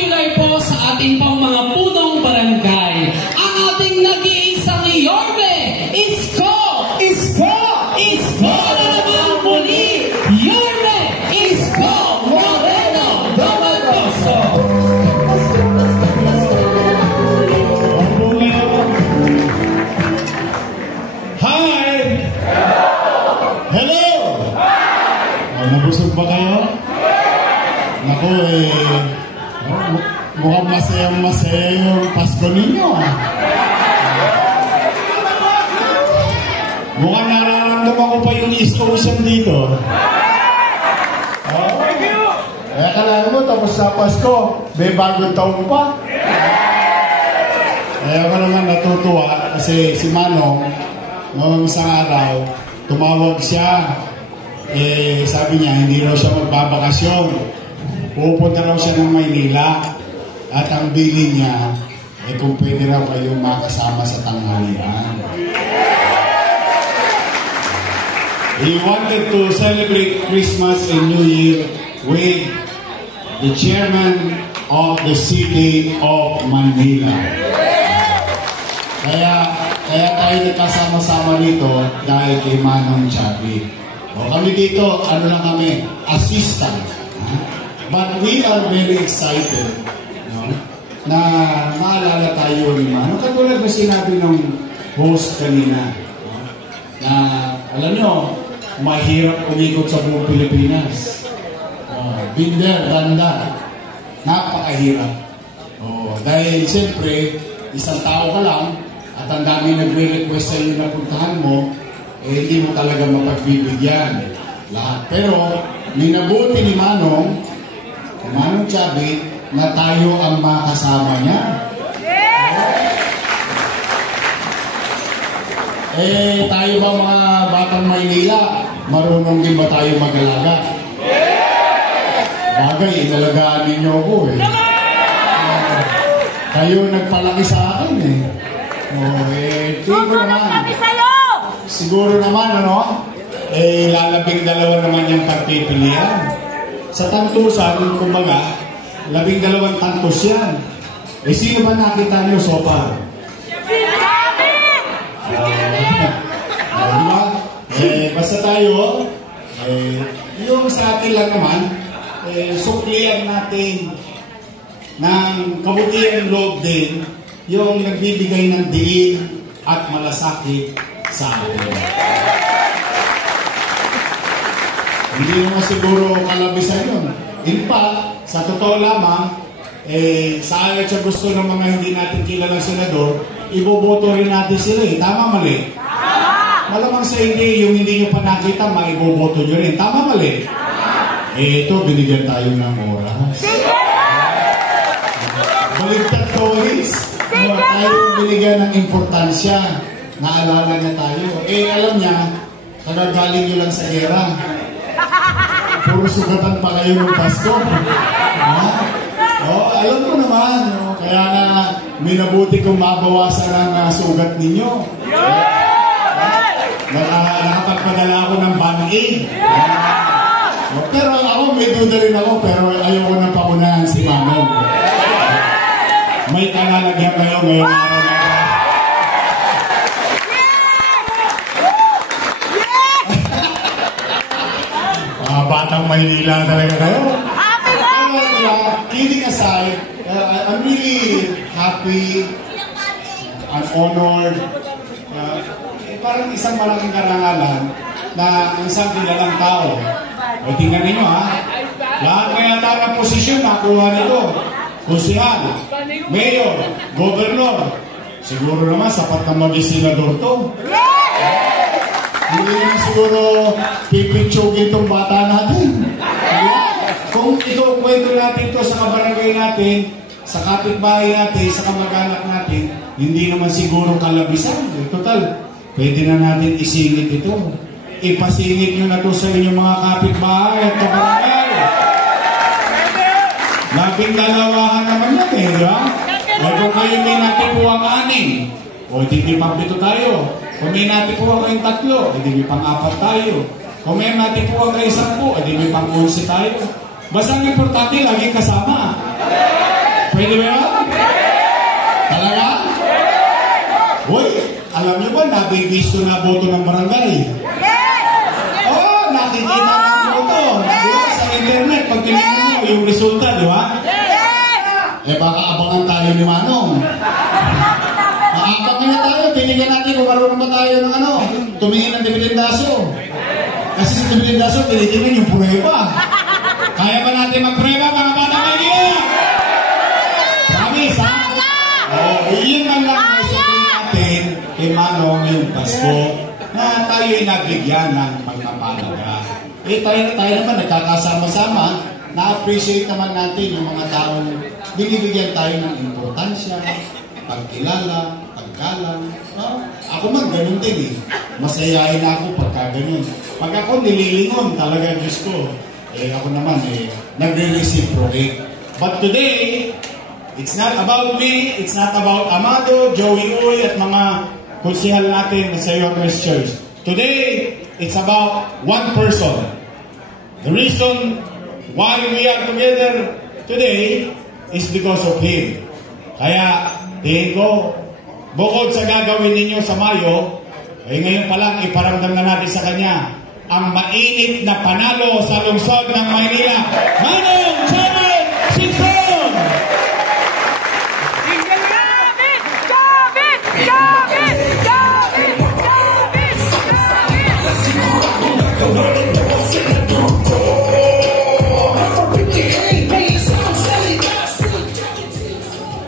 ibibigay po sa ating pang mga punong barangay. Ang ating nag-iisang Yorme, Isko! Isko! Isko na naman muli! Yorme, Isko Moreno Domalcoso! Hi! Hello! Nabusog ba kayo? Naku mukhang masayang-masaya yung Pasko ninyo Mukhang nararamdaman ko pa yung East Ocean dito. Kaya kailangan mo tapos sa Pasko, may bagong taon pa. Kaya ako naman natutuwa kasi si Manong noong isang araw, tumawag siya. Sabi niya, hindi raw siya magbabakasyon. Pupunta raw siya ng Maynila. At ang bilin niya, kung pwede raw kayong makasama sa tanghalian. He wanted to celebrate Christmas and New Year with the chairman of the city of Manila. Kaya tayo nagkasama-sama dito dahil kay Manong Chubby. Kami dito, ano lang kami, assistant. But we are very excited na maalala tayo ni Manong. Katulad na sinabi ng host kanina, na alam nyo, mahirap umikot sa buong Pilipinas. Binder, banda, napakahirap. Dahil siyempre, isang tao ka lang, at ang dami nagre-request sa iyo na puntahan mo, hindi mo talaga mapagbibigyan lahat. Pero, minabuti ni Manong Chubby, na tayo ang makasama niya. Tayo ba mga batang Maynila, marunong din ba tayo mag-alaga? Bagay, inalagaan ninyo ako kayo nagpalaki sa akin siguro naman lalabing dalawa naman yung pagpipilian. Sa tantusan, kumbaga, 12 tantos yan. Sino ba nakita niyo so far? Basta tayo, yung sa atin lang naman, suklian natin ng kabutihan loob din yung nagbibigay ng diin at malasakit sa atin. Hindi naman siguro kalabisan yun. In fact, sa totoo lamang, sa alat sa gusto ng mga hindi natin kilalang senador, iboboto rin natin sila Tama, mali? Malamang sa yung hindi nyo pa nakita, maiboboto nyo rin. Tama, mali? Ito, binigyan tayo ng oras. Baligtad toys. Tayo binigyan ng importansya. Naalala niya tayo. Alam niya, kagagaling nyo lang sa era. Puro sugatan pa kayo ng Pasko. Alam ko naman. Kaya na minabuti kong mabawasan ang sugat ninyo. Nakapagpadala ako ng band-aid. Pero ako, may duda rin ako, pero ayoko na paunahan si Manong. May kalalagyan kayo ngayon araw na. Batang Maynila talaga kayo. Kidding aside, I'm really happy and honored. Parang isang malaking karangalan na isang kilalang tao. Tingnan ninyo lahat kaya ng posisyon nakuha nito. Konsehal, mayor, gobernador. Siguro naman sapat na maging senador to. Hindi naman siguro pipitsugin itong bata natin. Kung ito kwento natin to sa kabarangay natin, sa kapitbahay natin, sa kamag-anak natin, hindi naman siguro kalabisan. Total, pwede na natin isingit ito. Ipasingit nyo na to sa inyong mga kapitbahay at kabarangay. 12 naman yan di ba? Kung kayo may natipuang 6, o di pang-7 tayo. Kung may natipuang kayong 3, di may pang-4 tayo. Kung may natipuang kayong 10, di may pang-11 tayo. Basta ang importante, laging kasama. Pwede ba yun? Talaga? Uy, alam niyo ba, nabibisto na boto ng barangay? Oo, nakikita ng boto. Di ba, sa internet, pag tinignan mo yung resulta, di ba? Eh baka abangan tayo ni Manong. Makakapan na tayo, tinignan natin kung marunong ba tayo ng tumingin ng dibidendaso. Kasi sa dibidendaso, tinitingnan yung prueba. Kaya ba natin magprueba, mga bata kaibigan? Promise, ha? Yun lang may sabihin natin kay Manong yung Pasko na tayo'y nabigyan ng pagpapalaga. Tayo naman nagkakasama-sama, na-appreciate naman natin yung mga taong binibigyan tayo ng importansya, pagkilala, paggalang. Ako man, ganun din eh. Masayahin ako pagka ganun. Pag ako nililingon talaga, Diyos ko, ako naman nagre-reciprocate. But today, it's not about me, it's not about Amado, Joey Uy, at mga konsihal natin sa Yorkers Church. Today, it's about one person. The reason why we are together today is because of him. Kaya, tingin ko, bukod sa gagawin ninyo sa Mayo, ay ngayon pa lang iparamdam na natin sa kanya ang mainit na panalo sa lungsod ng Maynila. Manong Chari Singson!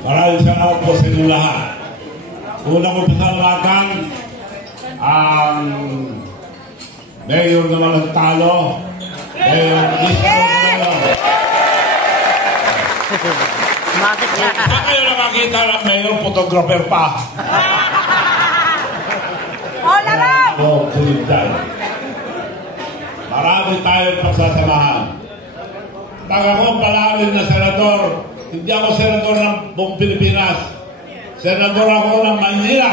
Maraming salamat po sa inyo lahat. Una ko pasalamatan ang Mayor naman ang talo. Mayor Isko Saan kayo nakakita ng Mayor photographer pa? Hola lang! Ako, kuligtan. Marami tayong pagsasamahan. Pag ako palawin na senador, hindi ako senador ng buong Pilipinas. Senador ako ng Maynila.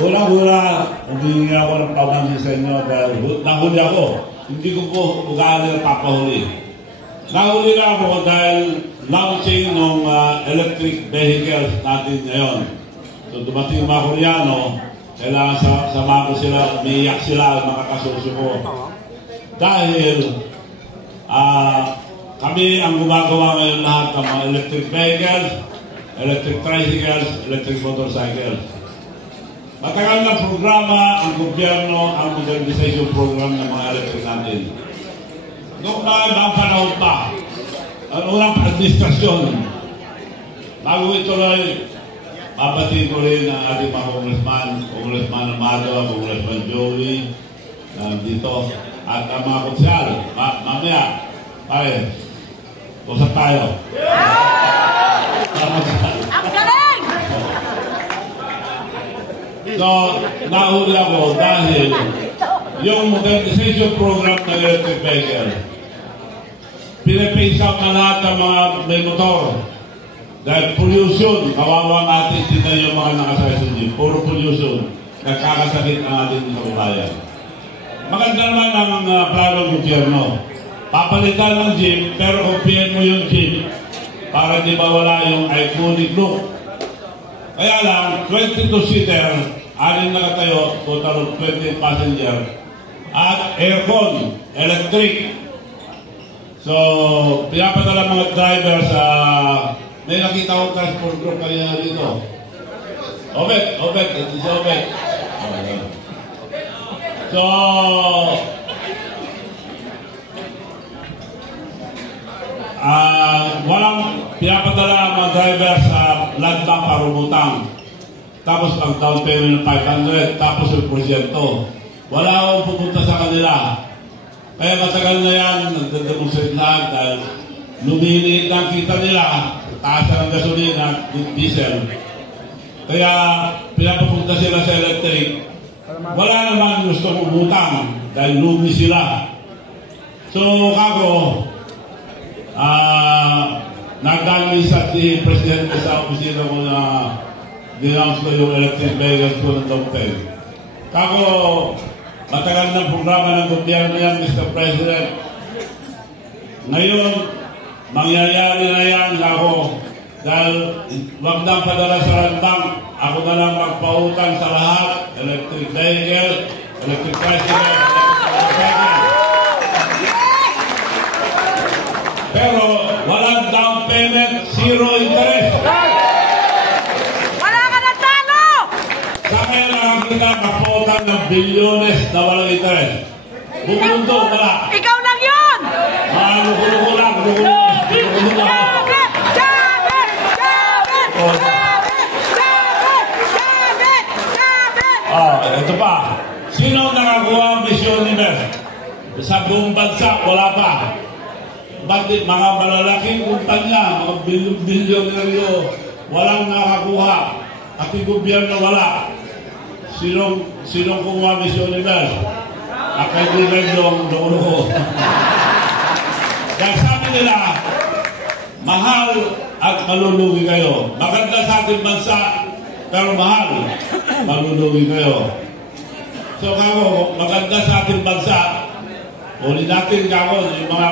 Una-una, humingi ako ng pamangkin sa inyo dahil nahuli ako. Hindi ko po ugali ng papahuli. Nahuli na ako dahil launching ng electric vehicles natin ngayon. So dumating mga Koreano, kailangan sama ko sila, umiiyak sila, mga kasuso ko. Dahil kami ang gumagawa ngayon lahat ng mga electric vehicles, electric tricycles, electric motorcycles. Matagal na programa ang gobyerno ang modernization program ng mga electric natin. Noong mga panahon pa, ang unang administrasyon, bago ito rin, mabatiin ko rin ang ating mga Congressman Amado, Congressman Joey, dito, at ang mga konsyal. Mamaya, pare, usap tayo. Ang galing! So, nahuli ako dahil yung modernization program ng electric vehicle, pinapisa ka lahat ng mga may motor. Dahil pollution, kawawa natin tingnan yung mga nakasakay sa jeep. Puro pollution, nagkakasakit ang ating kababayan. Maganda naman ang plano ng gobyerno. Papalitan ng jeep, pero kumpiyan mo yung jeep para di ba wala yung iconic look. Kaya lang, 22-seater, 6 na katayo, total of 20 passenger, at aircon, electric. So, pinapadala mga driver sa... may nakita ko transport group kanina dito. Obet, ito si Obet. So, walang pinapadala ang mga driver sa land bank para umutang. Tapos ang down payment ng 500, tapos yung proyekto. Wala akong pupunta sa kanila. Kaya matagal na yan, nagdedemonstrate lahat dahil lumiliit ang kita nila, taas ng gasolina, diesel. Kaya pinapapunta sila sa electric. Wala naman gusto umutang dahil lumi sila. So, kako, nagdalisa si Presidente sa opisina ko na dinounce ko yung electric vehicles ko ng top 10. Kako, matagal ng programa ng gobyerno yan, Mr. President. Ngayon, mangyayari na yan ako dahil wag nang padala sa land bank. Ako na lang magpautang sa lahat. Electric vehicle, electric tricycle, electric motorcycle. Pero walang down payment, zero interest. Wala ka na talo! Sa kaya lang kita kapautang ng bilyones na walang interest. Bumundo, wala. Ikaw lang yun! Luko-luko lang, luko-luko lang. Ito pa. Sino nakakuha ang Mission Universe? Sa buong bansa, wala pa. Bakit mga malalaking kumpanya, mga bilyon-bilyonaryo, walang nakakuha. At yung gobyerno wala. Sinong kumuha Mission Universe? Kaibigan yung loko-loko. Kaya sabi nila, mahal at malulugi kayo. Maganda sa ating bansa, pero mahal, malulugi kayo. So kako, maganda sa ating bansa, uli natin kako, yung mga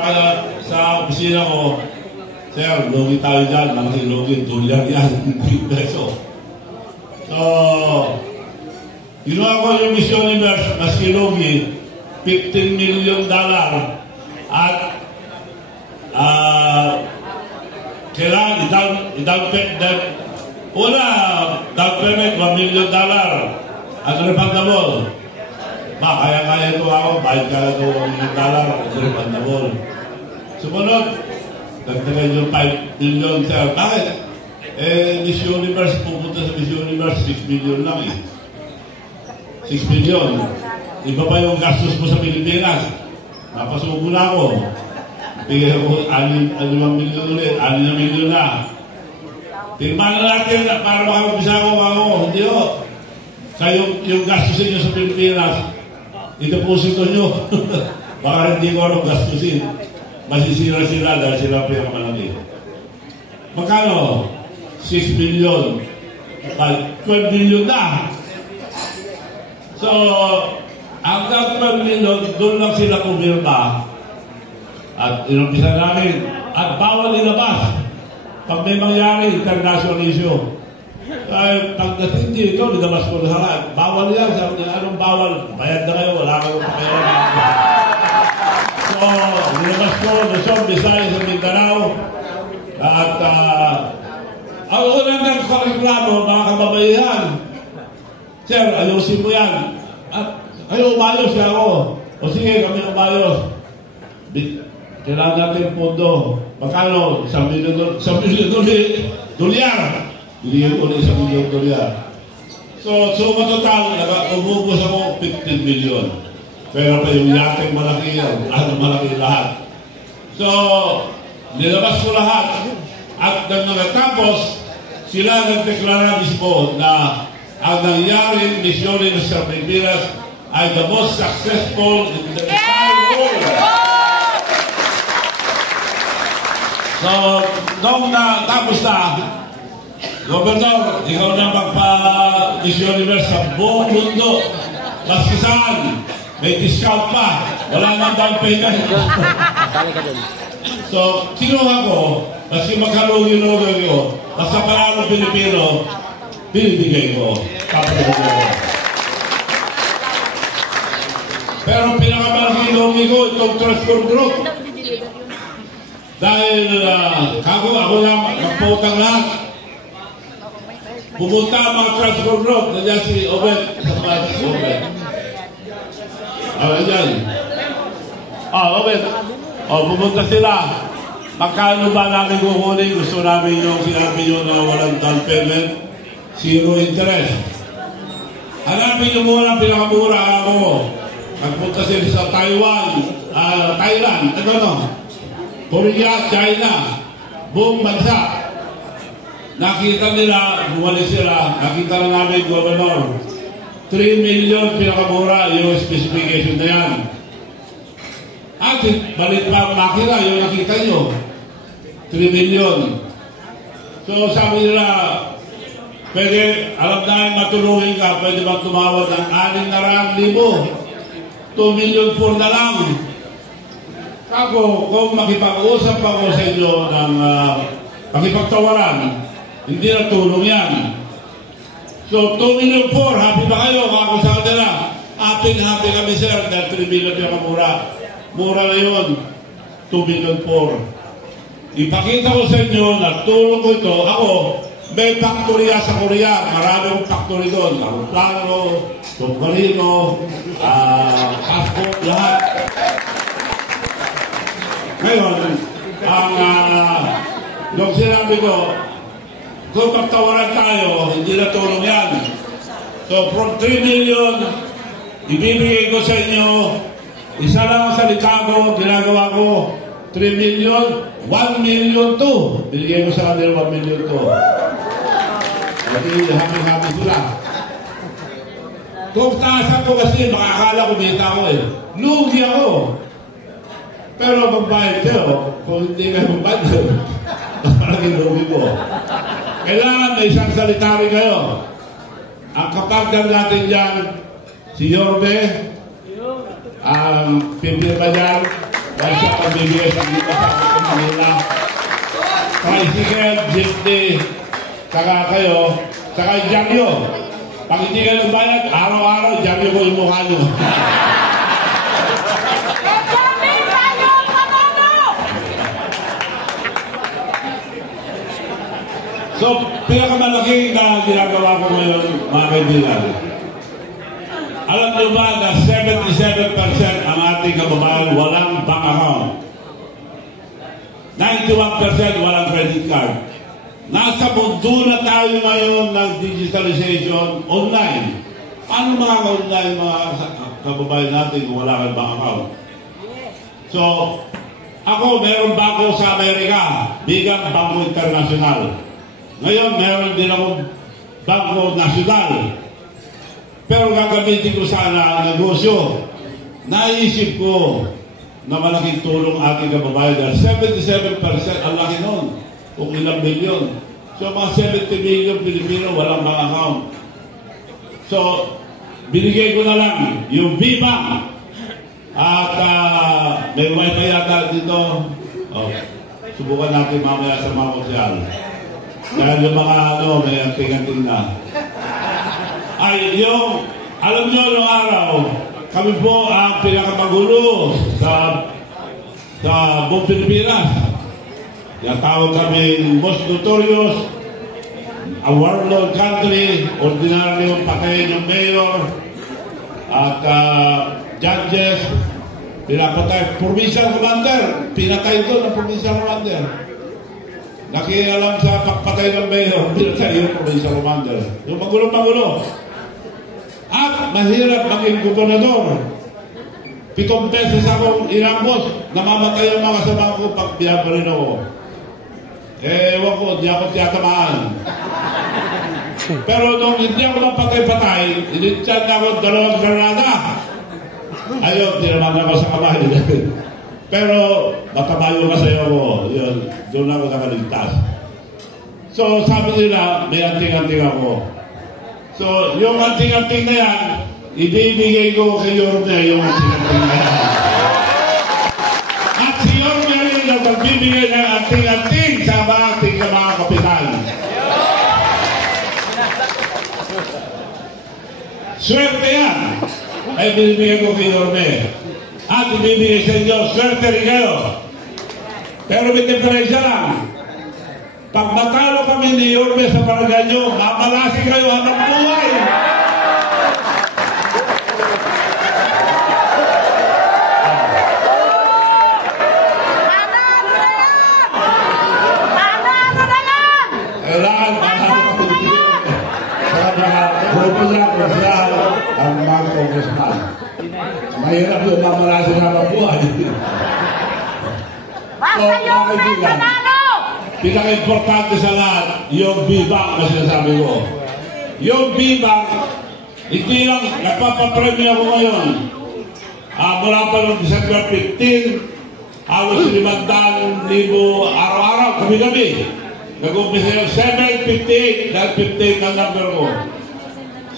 sa opisina ko, sir, lugi tayo dyan, malaking lugi, $2 yan, peso. So, ginawa ko yung Mission Universe, maski lugi, $15 million at kailangan i-down payment. Una, down payment, $1 million. Ang refundable. Kaya-kaya ito ako, bayad ka ito $1 million, ang refundable. Sumunod, dagdagan yung $5 million, sir. Bakit? Miss Universe, pupunta sa Miss Universe, $6 million lang eh. $6 million. Iba pa yung gastos mo sa Pilipinas. Napasubo na ako. Tingnan ko, 6 million ulit, 6 million na. Tingnan natin para makapisa ko ako. Hindi o. Kayo, yung gastusin nyo sa Pilipinas, itapusin ko nyo. Baka hindi ko ano gastusin. Masisira sila dahil sila pinakamalaki. Magkano? 6 million. 12 million na. So, hanggang 12 million, doon lang sila pumirma. At inumpisa namin. At bawal ilabas. Pag may mangyari, international issue. Ay, pagdating dito, nilabas ko lahat. Bawal yan. Sabi niya, anong bawal? Bayad na kayo, wala kayo pa kayo. So, nilabas ko, Luzon, Visayas, sa Mindanao. At, ang unang nagkareklamo, mga kababaihan. Sir, ayusin mo yan. At, kayo umayos siya ako. O sige, kami umayos. Kailangan natin pondo. Magkano? $1 million dolyar. Bigyan ko na $1 million dolyar. So matotal, umubos ako 15 million. Pero pa yung yating malaki yan. Malaki lahat. So, nilabas ko lahat. At nang natapos, sila nagdeklara mismo na ang nangyari misyonin sa Pilipinas ay the most successful in the entire world. So, noong natapos na, Gobernador, ikaw na magpa-Miss Universe sa buong mundo. Maski saan, may discount pa. Wala nang down payment. So, kinuha ko, maski magkalugi-lugi ko, basta parang Pilipino, binibigay ko. Kapatid ko. Pero pinakamalaki lugi ko, itong Transport Group. Dahil ako na magpautang lahat. Pumunta ang mga Transport Group. Nandiyan si Obed. Obed. Nandiyan. Obed. Pumunta sila. Magkano ba namin kukunin? Gusto namin yung sinabi nyo na walang down payment. Zero interest. Hanapin nyo muna pinakamura ako. Nagpunta sila sa Taiwan. Thailand. Korea, China, buong bansa. Nakita nila, bumalik sila, nakita na namin, Governor, 3 million pinakamura yung specification na yan. At balik pa ang makina, yung nakita nyo, 3 million. So sabi nila, Pwede, alam namin matulungin ka, pwede bang tumawad ng 600,000? 2 million for na lang. Ako, kung makipag-usap ako sa inyo ng makipagtawaran, hindi na tulong yan. So, 2 million for, happy ba kayo? Ako sa kanila, happy kami sir, dahil 3 million yung kamura. Mura na yun, 2 million for. Ipakita ko sa inyo na tulong ko ito, ako, may factory sa Korea, marami akong factory doon, aeroplano, submarino, passport, lahat. Ngayon, nung sinabi ko, kung magtawaran tayo, hindi na tulong yan. So from 3 million, ibibigay ko sa inyo, isa lang ang salita ko, ginagawa ko, 3 million, 1 million to. Binigay ko sa kanila 1 million to. Happy sila. Kung taasan ko kasi, makakala ko bita ako eh. Lugi ako. Pero magbayad kayo, kung hindi kayo magbayad, parang ilugi mo. Kailangan may isang salita rin kayo. Ang kapagdang natin dyan, si Yorbe, ang pimpirma dyan, dahil siya pagbibigay sa kita sa Manila. Tricycle, jeepney, saka kayo, saka yung Jangyo. Pag hindi kayo magbayad, araw-araw, Jangyo ko yung mukha nyo. So, pinakamalaki na ginagawa ko ngayon, mga kaibigan. Alam nyo ba na 77% ang ating kababayan walang bank account? 91% walang credit card. Nasa mundo na tayo ngayon ng digitalization online. Ano mga online mga kababayan natin kung wala kang bank account? So, ako meron bangko sa Amerika, bigang Bangko International. Ngayon, meron din ako Bangko Nasyonal. Pero gagamitin ko sana ang negosyo. Naisip ko na malaking tulong ating kababayan dahil 77% ang laki nun. Kung ilang milyon. So, mga 70 million Pilipino walang bank account. So, binigay ko na lang yung VBank. At may wifi yata dito. Oh, subukan natin mamaya sa mga sosyal. Dahil yung mga may anting-anting na. Ay, yung, alam nyo, noong araw, kami po ang pinakamagulo sa buong Pilipinas. Yung tawag kami most notorious, a warlord country, ordinaryo patayin ng mayor, at judges, pinapatay, provincial commander, pinatay doon ang provincial commander. Nakialam sa pagpatay ng mayor, pinatay yung provincial commander. Yung magulo-magulo. At mahirap maging gobernador. 7 beses akong inambos, namamatay ang mga kasama ko pag binabarin ako. Ewan ko, di ako tiyatamaan. Pero nung hindi ako napatay-patay, inityan na ako 2 granada. Ayun, tinaman ako sa kamay. Pero matabayo kasi ako. Yun, doon ako nakaligtas. So sabi nila, may anting-anting ako. So yung anting-anting na yan, ibibigay ko kay Yorme yung anting-anting na yan. At si Yorme rin na magbibigay ng anting-anting sa mga kapital. Swerte yan. Ay binibigay ko kay Yorme. At ibibigay sa inyo, swerte rin kayo. Pero may diferensya lang. Pag matalo kami ni Yorme sa barangay nyo, mamalasin kayo habang buhay. Kailangan manalo kami ni Yorme. Sa mga grupo niya, ang mga congressman. Mahirap yung mamalasin habang buhay. Basta yung nanalo! Pinaka-importante sa lahat, yung VBank na sinasabi ko. Yung VBank, hindi lang, nagpapapremyo ako ngayon. Mula pa noong December 15, halos 500,000 araw-araw, gabi-gabi. Nag-umpisa yung 7:58 dahil 58 ang number ko.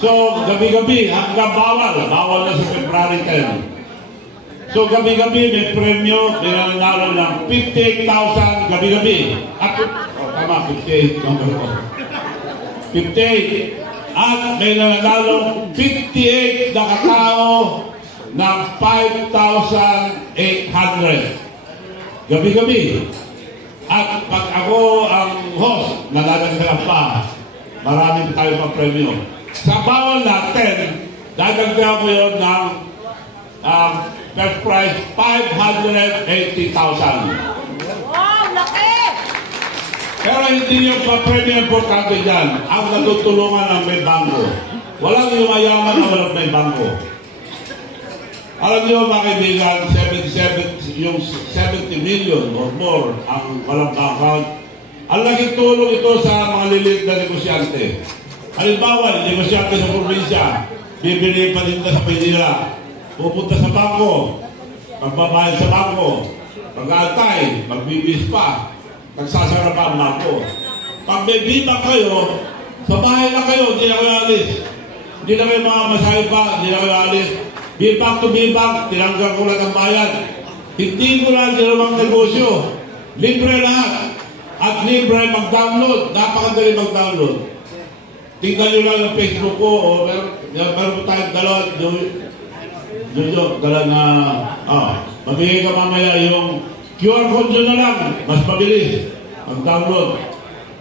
So, gabi-gabi hanggang bawal. Bawal na sa February 10. So, gabi-gabi may premyo, may nanalo ng 58,000 gabi-gabi. At, tama, 58 number ko. 58. At may nanalo 58 na katao ng 5,800. Gabi-gabi. At pag ako ang host, nadadagdagan pa. Marami tayo pa premyo. Sa bawal natin, dadagdagan ko yun ng first prize, 580,000. Wow, laki! Pero hindi yung pa-premyo importante dyan. Ang natutulungan ng may bangko. Walang yumayaman na walang may bangko. Alam niyo mga kaibigan, 70 million or more ang walang account. Ang laking tulong ito sa mga lilit na negosyante. Halimbawa, negosyante sa probinsya, bibili pa din sa Manila, pupunta sa bangko, magbabayad sa bangko, mag-aantay, magbibis pa, magsasara pa ang bangko. Pag may bibak kayo, sa bahay na kayo, hindi na kayo alis. Hindi na kayo mga masahe pa, hindi na kayo alis. Bibak to bibak, tinanggal ko lang ang bayan. Hindi ko lang ginawang negosyo. Libre lahat. At libre mag-download. Napakadali mag-download. Tingnan nyo lang yung Facebook ko. O meron po tayong dalawa. Dala na... mabigay ka mamaya yung QR code nyo na lang. Mas mabilis. Mag-download.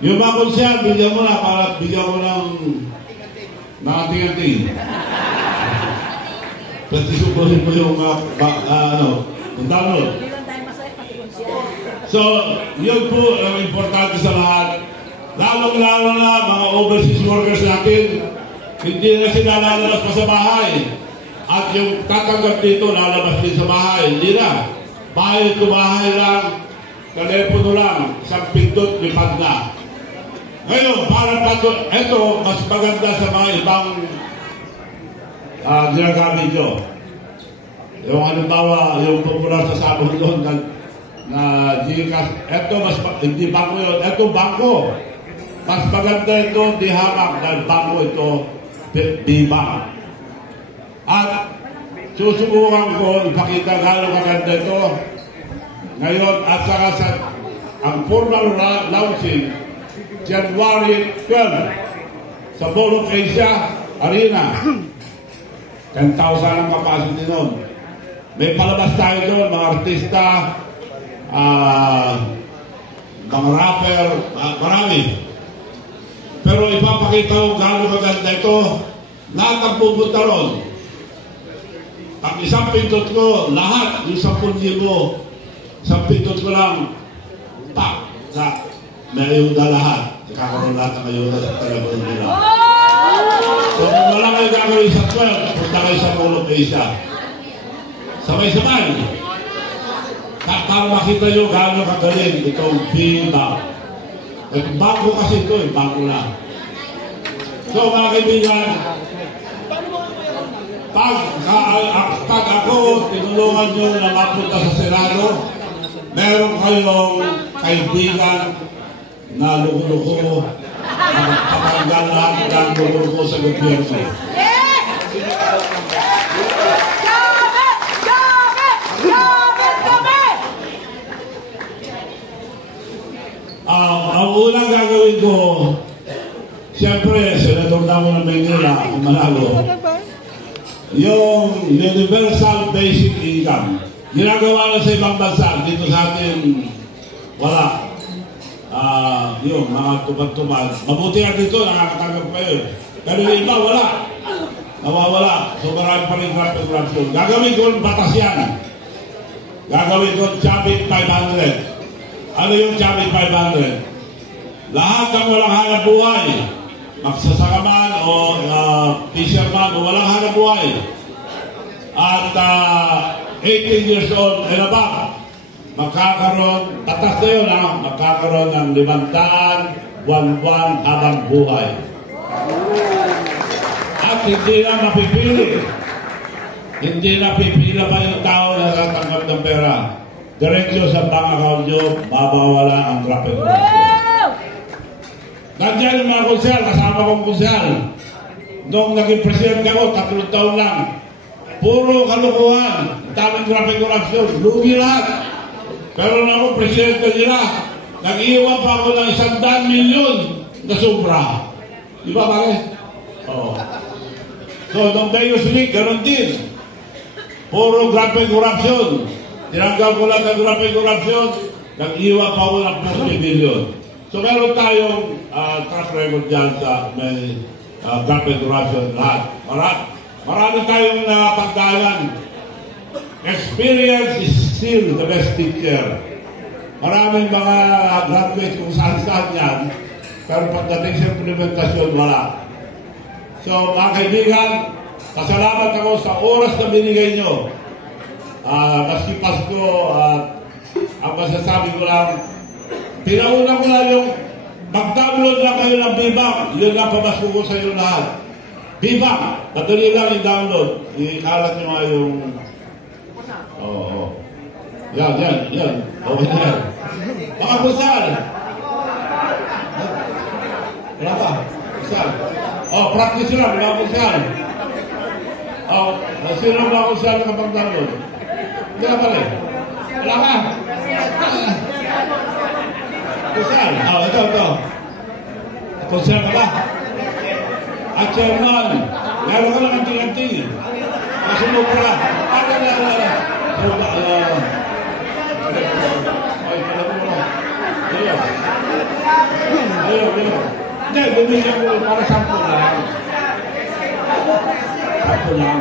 Yung mga konsya, bigyan mo na para bigyan mo ng nakating-ating. Kasi subuhin mo yung download. So, yun po ang importante sa lahat. Lalong-lalo na mga overseas workers natin, hindi na sila lalabas pa sa bahay. At yung tatanggap dito, lalabas din sa bahay. Hindi na. Bahay to bahay lang, telepono lang, isang pindot, lipad na. Ngayon, para pa ito, mas maganda sa mga ibang ginagamit nyo. Yung halimbawa, yung popular sa sabon doon na Gcash, eto mas, hindi bangko yun, eto bangko. Mas maganda ito, di hamak, dahil bangko ito, di bank. At susubukan ko, ipakita gano'ng maganda ito. Ngayon, at saka ang formal launching, January 12, sa Mall of Asia Arena. 10,000 ang capacity nun. May palabas tayo doon, mga artista, mga rapper, marami. Pero ipapakita ko gano'ng maganda ito. Lahat ang pupunta ron. Ang isang pindot ko, lahat, yung 10,000, isang pindot ko lang, may ayuda lahat. Kakaroon lahat ng ayuda sa telepono nila. So kung wala kayo gagawin sa 12, punta kayo sa Mall of Asia. Sabay-sabay. Para makita nyo gano'ng kagaling itong B-Bank. Bangko kasi ito bangko lang. So mga kaibigan, pag ako tinulungan nyo na mapunta sa Senado, meron kayong kaibigan na luko-luko, kapaggal lahat ng luko-luko sa gobyerno. Ang unang gagawin ko, siyempre, Senador Damo ng Maynila, ang Manalo, yung Universal Basic Income. Ginagawa na sa ibang bansa, dito sa atin, wala. Yung mga tubad-tubad. Mabuti nga dito, nakakatanggap kayo. Pero yung iba, wala. Nawawala. So marami pa rin corruption. Gagawin ko ng batas yan. Gagawin ko Chabit 500. Ano yung Chabit 500? Lahat ng walang hanap buhay, magsasaka man o fisherman o walang hanap buhay, at 18 years old and above, magkakaroon, tatas na yun magkakaroon ng 500 buwan-buwan habang buhay. At hindi na mapipili. Hindi na pipila pa yung tao na natatanggap ng pera. Diretso sa bank account nyo, mabawala ang traffic corruption. Nandiyan yung mga konsyal, kasama kong konsyal. Nung naging presidente ako, 3 taon lang. Puro kalukuhan, daming korupsyon, lugi lahat. Pero nung ako presidente nila, nag-iwan pa ako ng 100 milyon na sobra. Di ba, pare? Oo. So, nung Dayos Week, ganun din. Puro korupsyon. Tinanggal ko lang ng korupsyon, nag-iwan pa ako ng 40 milyon. So, meron tayong track record dyan sa may korupsyon lahat. Marami tayong pagdayan. Experience is still the best teacher. Maraming mga graduates kung saan-saan yan, pero pagdating sa implementasyon, wala. So, mga kaibigan, pasalamat ako sa oras na binigay nyo. Maski Pasko, ang masasabi ko lang, pinauna ko lang yung mag-download lang kayo ng Bibang. Yun lang pamasko ko sa inyo lahat. Bibang, madali lang i-download. I-kalat nyo nga yung... Oo. Yan. Okay na yan. Mga kusal. Wala ba? Kusal. Practice lang, mga kusal. Sino mga kusal na kapag-download? Hindi ka pala eh. Wala ka? Kusal. Ito. Kusal ka ba? At chairman, meron ka lang ang tinanting. Masunod ka lang. Ayun. Hindi, bumili ko para 10 lang. 10 lang.